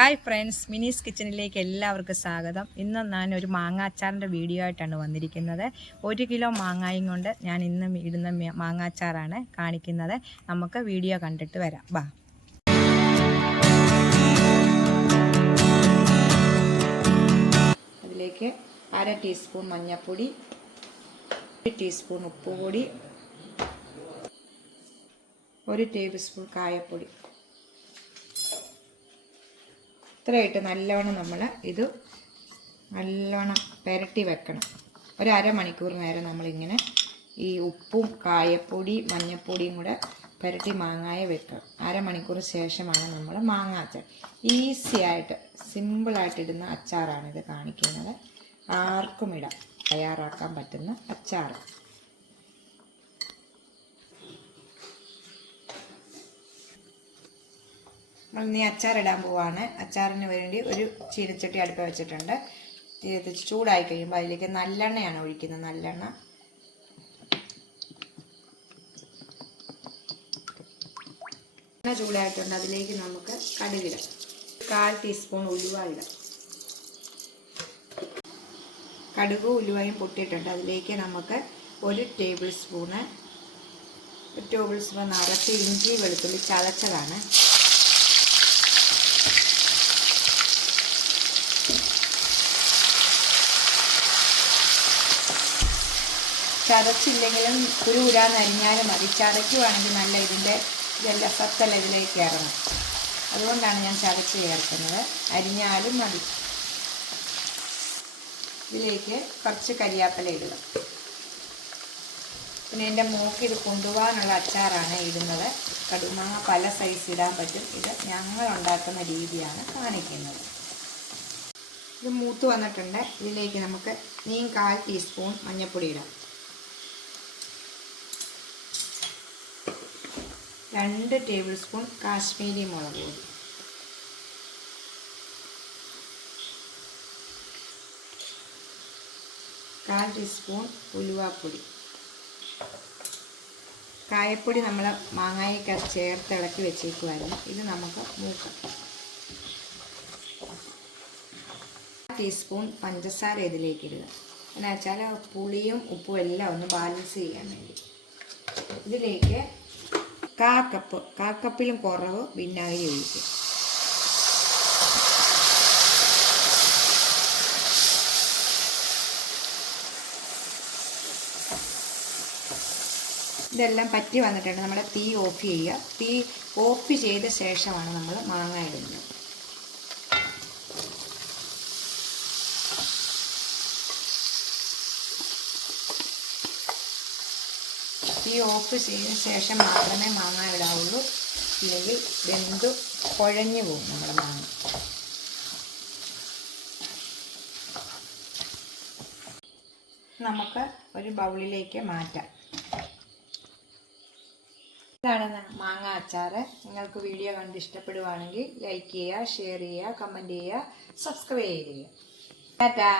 Hi friends, മിനീസ് കിച്ചണിലേക്ക് എല്ലാവർക്കും സ്വാഗതം. ഇന്ന് ഞാൻ ഒരു മാങ്ങാച്ചാറിൻ്റെ വീഡിയോ ആയിട്ടാണ് വന്നിരിക്കുന്നത്. 1 കിലോ മാങ്ങായും കൊണ്ട് ഞാൻ ഇന്ന് ഇടുന്ന മാങ്ങാച്ചാറാണ് കാണിക്കുന്നത്. നമുക്ക് വീഡിയോ കണ്ടിട്ട് വരാം. ബാ. അതിലേക്ക് 1/2 ടീസ്പൂൺ മഞ്ഞൾപ്പൊടി, 1 ടീസ്പൂൺ ഉപ്പുപൊടി, 1 ടേബിൾ സ്പൂൺ കായപ്പൊടി. ഇത്രയായിട്ട് നല്ലോണം നമ്മൾ ഇത് നല്ലോണം പുരട്ടി വെക്കണം. ഒരു അരമണിക്കൂർ നേരം നമ്മളിങ്ങനെ ഈ ഉപ്പും കായപ്പൊടി മഞ്ഞൾപ്പൊടിയും കൂടെ പുരട്ടി മാങ്ങായ വെക്കണം. അരമണിക്കൂർ ശേഷമാണ് നമ്മൾ മാങ്ങാച്ചാർ. ഈസി ആയിട്ട് സിമ്പിളായിട്ട് ഇടുന്ന അച്ചാറാണിത് കാണിക്കുന്നത്. ആർക്കും ഇടാം, തയ്യാറാക്കാൻ പറ്റുന്ന അച്ചാർ. നമ്മൾ ഇനി അച്ചാറിടാൻ പോവാണ്. അച്ചാറിന് വേണ്ടി ഒരു ചീനച്ചട്ടി അടുപ്പ് വെച്ചിട്ടുണ്ട്. ഇത് ചൂടായി കഴിയുമ്പോൾ അതിലേക്ക് നല്ലെണ്ണയാണ് ഒഴിക്കുന്നത്. നല്ലെണ്ണ ചൂടായിട്ടുണ്ട്. അതിലേക്ക് നമുക്ക് കടുകിടാം. 1/4 ടീസ്പൂൺ ഉലുവ ഇടാം. കടുകും ഉലുവയും പൊട്ടിയിട്ടുണ്ട്. അതിലേക്ക് നമുക്ക് 1 ടേബിൾ സ്പൂൺ നിറച്ച് ഇഞ്ചി വെളുത്തുള്ളി ചതച്ചതാണ്. ചതച്ചില്ലെങ്കിലും കുരുകുരാന്ന് അരിഞ്ഞാലും മതി. ചതയ്ക്കുവാണെങ്കിൽ നല്ല ഇതെല്ലാം സത്തെല്ലാം ഇതിലേക്ക് ഇറങ്ങും. അതുകൊണ്ടാണ് ഞാൻ ചതച്ച് ചേർക്കുന്നത്. അരിഞ്ഞാലും മതി. ഇതിലേക്ക് കുറച്ച് കരിയാപ്പില ഇടുക. പിന്നെ എൻ്റെ മോക്ക് ഇത് കൊണ്ടുപോകാനുള്ള അച്ചാറാണ് ഇടുന്നത്. കടുമാങ്ങ പല സൈസ് ഇടാൻ പറ്റും. ഇത് ഞങ്ങൾ ഉണ്ടാക്കുന്ന രീതിയാണ് കാണിക്കുന്നത്. ഇത് മൂത്ത് വന്നിട്ടുണ്ട്. ഇതിലേക്ക് നമുക്ക് 1/4 ടീസ്പൂൺ മഞ്ഞൾപ്പൊടി ഇടാം. 2 ടേബിൾ സ്പൂൺ കാശ്മീരി മുളക് പൊടി, 1/4 ടീസ്പൂൺ ഉലുവാപ്പൊടി. കായപ്പൊടി നമ്മൾ മാങ്ങായൊക്കെ ചേർത്ത് ഇളക്കി വെച്ചേക്കുമായിരുന്നു. ഇത് നമുക്ക് മൂക്കാം. 1 ടീസ്പൂൺ പഞ്ചസാര ഇതിലേക്ക് ഇടുക. എന്ന് വെച്ചാൽ പുളിയും ഉപ്പും എല്ലാം ഒന്ന് ബാലൻസ് ചെയ്യാൻ വേണ്ടി. ഇതിലേക്ക് 1/4 കപ്പിലും കുറവ് വിനാഗിരി ഒഴിക്കും. ഇതെല്ലാം പറ്റി വന്നിട്ടുണ്ട്. നമ്മുടെ തീ ഓഫ് ചെയ്യുക. തീ ഓഫ് ചെയ്ത ശേഷമാണ് നമ്മൾ മാങ്ങ ഇടുന്നത്. തീ ഓഫ് ചെയ്ത ശേഷം മാത്രമേ മാങ്ങ ഇടാവുള്ളൂ. ഇല്ലെങ്കിൽ വെന്ത് കുഴഞ്ഞു പോകും നമ്മുടെ മാങ്ങ. നമുക്ക് ഒരു ബൗളിലേക്ക് മാറ്റാം. ഇതാണ് മാങ്ങ അച്ചാർ. നിങ്ങൾക്ക് വീഡിയോ കണ്ട് ഇഷ്ടപ്പെടുവാണെങ്കിൽ ലൈക്ക് ചെയ്യുക, ഷെയർ ചെയ്യുക, കമൻറ്റ് ചെയ്യുക, സബ്സ്ക്രൈബ് ചെയ്യുക. ടാറ്റാ.